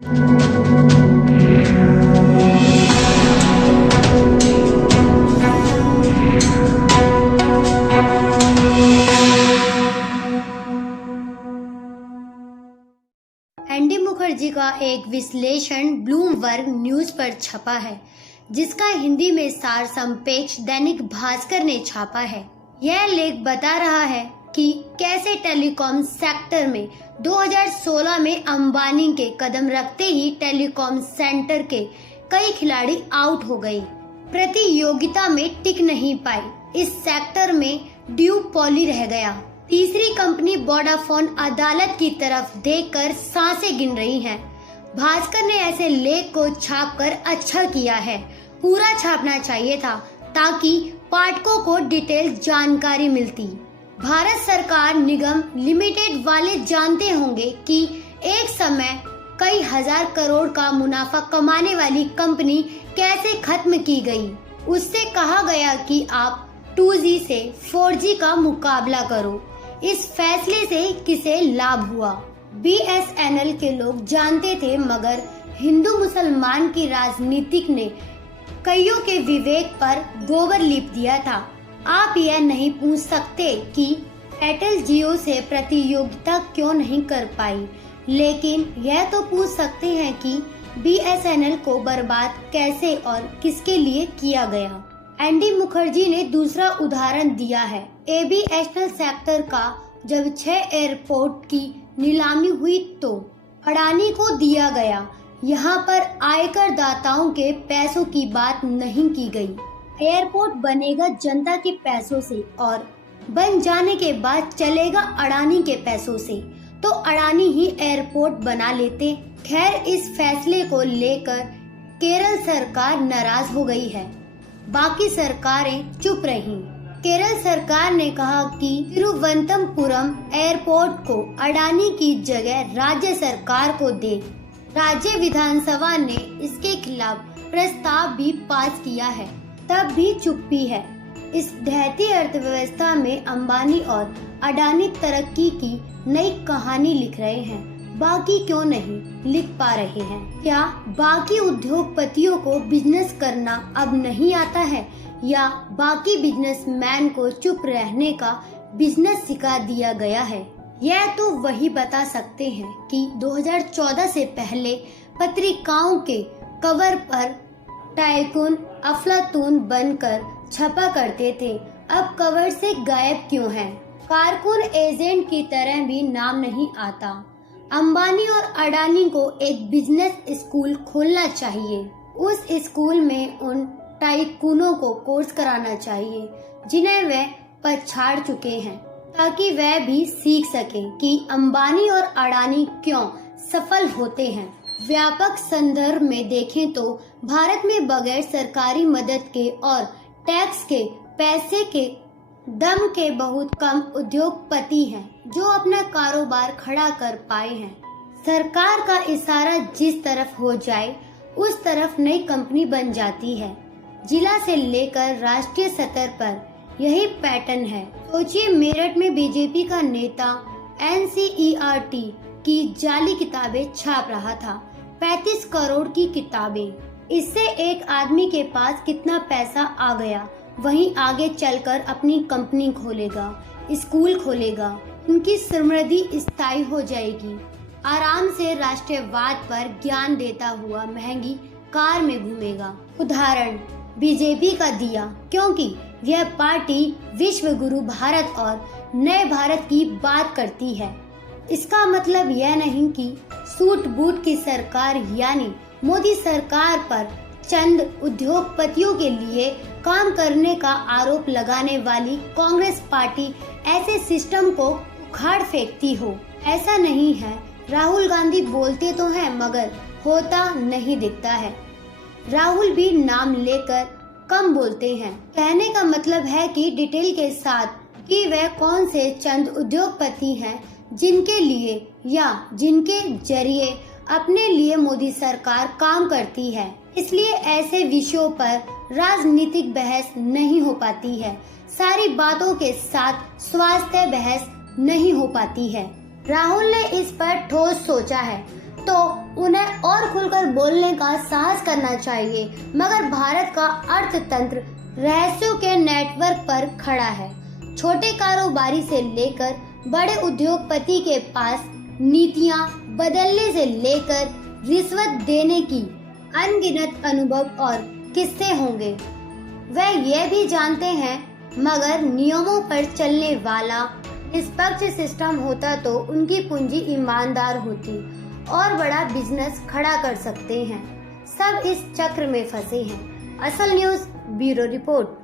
ND Mukherjee का एक विश्लेषण ब्लूमबर्ग न्यूज पर छपा है, जिसका हिंदी में सार संक्षेप दैनिक भास्कर ने छापा है। यह लेख बता रहा है कि कैसे टेलीकॉम सेक्टर में 2016 में अंबानी के कदम रखते ही टेलीकॉम सेक्टर के कई खिलाड़ी आउट हो गए, प्रतियोगिता में टिक नहीं पाई। इस सेक्टर में ड्यूपोली रह गया। तीसरी कंपनी वोडाफोन अदालत की तरफ देखकर सांसें गिन रही है। भास्कर ने ऐसे लेख को छापकर अच्छा किया है। पूरा छापना चाहिए था ताकि पाठकों को डिटेल जानकारी मिलती। भारत सरकार निगम लिमिटेड वाले जानते होंगे कि एक समय कई हजार करोड़ का मुनाफा कमाने वाली कंपनी कैसे खत्म की गई। उससे कहा गया कि आप 2G से 4G का मुकाबला करो। इस फैसले से किसे लाभ हुआ, BSNL के लोग जानते थे, मगर हिंदू मुसलमान की राजनीतिक ने कईयों के विवेक पर गोबर लीप दिया था। आप यह नहीं पूछ सकते कि एयरटेल जियो से प्रतियोगिता क्यों नहीं कर पाई, लेकिन यह तो पूछ सकते हैं कि BSNL को बर्बाद कैसे और किसके लिए किया गया। एनडी मुखर्जी ने दूसरा उदाहरण दिया है एविएशन सेक्टर का। जब 6 एयरपोर्ट की नीलामी हुई तो अडानी को दिया गया। यहाँ पर आयकर दाताओं के पैसों की बात नहीं की गई। एयरपोर्ट बनेगा जनता के पैसों से और बन जाने के बाद चलेगा अडानी के पैसों से, तो अडानी ही एयरपोर्ट बना लेते। खैर, इस फैसले को लेकर केरल सरकार नाराज हो गई है, बाकी सरकारें चुप रहीं। केरल सरकार ने कहा कि तिरुवनंतपुरम एयरपोर्ट को अडानी की जगह राज्य सरकार को दे। राज्य विधानसभा ने इसके खिलाफ प्रस्ताव भी पास किया है, तब भी चुप्पी है। इस ढहती अर्थव्यवस्था में अंबानी और अडानी तरक्की की नई कहानी लिख रहे हैं, बाकी क्यों नहीं लिख पा रहे हैं? क्या बाकी उद्योगपतियों को बिजनेस करना अब नहीं आता है, या बाकी बिजनेसमैन को चुप रहने का बिजनेस सिखा दिया गया है? यह तो वही बता सकते हैं कि 2014 से पहले पत्रिकाओं के कवर पर टाइकून अफलातून बनकर छपा करते थे, अब कवर से गायब क्यों हैं? कारकुन एजेंट की तरह भी नाम नहीं आता। अंबानी और अडानी को एक बिजनेस स्कूल खोलना चाहिए। उस स्कूल में उन टाइकूनों को कोर्स कराना चाहिए जिन्हें वे पछाड़ चुके हैं, ताकि वे भी सीख सकें कि अंबानी और अडानी क्यों सफल होते हैं। व्यापक संदर्भ में देखें तो भारत में बगैर सरकारी मदद के और टैक्स के पैसे के दम के बहुत कम उद्योगपति हैं जो अपना कारोबार खड़ा कर पाए हैं। सरकार का इशारा जिस तरफ हो जाए उस तरफ नई कंपनी बन जाती है। जिला से लेकर राष्ट्रीय स्तर पर यही पैटर्न है। सोचिए, मेरठ में बीजेपी का नेता NCERT की जाली किताबें छाप रहा था, 35 करोड़ की किताबें। इससे एक आदमी के पास कितना पैसा आ गया, वहीं आगे चलकर अपनी कंपनी खोलेगा, स्कूल खोलेगा, उनकी समृद्धि स्थायी हो जाएगी। आराम से राष्ट्रवाद पर ज्ञान देता हुआ महंगी कार में घूमेगा। उदाहरण बीजेपी का दिया, क्योंकि यह पार्टी विश्व गुरु भारत और नए भारत की बात करती है। इसका मतलब यह नहीं कि सूट बूट की सरकार यानी मोदी सरकार पर चंद उद्योगपतियों के लिए काम करने का आरोप लगाने वाली कांग्रेस पार्टी ऐसे सिस्टम को उखाड़ फेंकती हो। ऐसा नहीं है। राहुल गांधी बोलते तो हैं मगर होता नहीं दिखता है। राहुल भी नाम लेकर कम बोलते हैं। कहने का मतलब है कि डिटेल के साथ कि वह कौन से चंद उद्योगपति हैं जिनके लिए या जिनके जरिए अपने लिए मोदी सरकार काम करती है। इसलिए ऐसे विषयों पर राजनीतिक बहस नहीं हो पाती है। सारी बातों के साथ स्वास्थ्य बहस नहीं हो पाती है। राहुल ने इस पर ठोस सोचा है तो उन्हें और खुलकर बोलने का साहस करना चाहिए, मगर भारत का अर्थतंत्र रहस्यों के नेटवर्क पर खड़ा है। छोटे कारोबारी से लेकर बड़े उद्योगपति के पास नीतियां बदलने से लेकर रिश्वत देने की अनगिनत अनुभव और किस्से होंगे। वह यह भी जानते हैं, मगर नियमों पर चलने वाला निष्पक्ष सिस्टम होता तो उनकी पूंजी ईमानदार होती और बड़ा बिजनेस खड़ा कर सकते हैं। सब इस चक्र में फंसे हैं। असल न्यूज़ ब्यूरो रिपोर्ट।